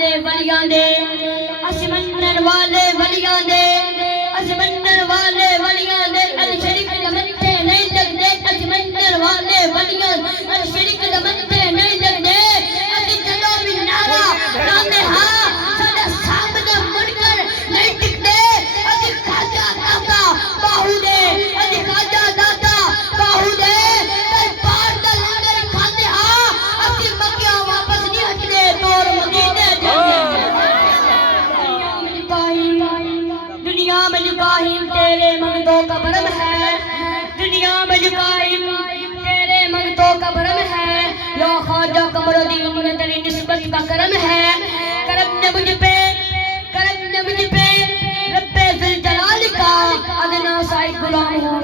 والے ولیاں دے اس منن والے ولیاں دے اس منن والے ولیاں دے الشرک دمتے نہیں لگدے اس منن والے ولیاں الشرک دمتے نہیں لگدے اس جدوں بھی نعرہ لاندے ہاں ساڈے سامنے مڑ کر نہیں ٹکدے اس خواجہ داتا باہو دے اس خواجہ داتا باہو دے تے پار دا لنگر کھاندے ہاں اس مکیاں واپس نہیں ہٹدے توڑ مدینے دنیا میں ابراہیم تیرے منگتوں کا برم ہے دنیا میں ابراہیم تیرے منگتوں کا برم ہے یا خواجہ قمر الدین میں تیری نسبت کا کرم ہے کرم نے مجھ پہ رب ذوالجلال کا ادنا سائد غلام ہوں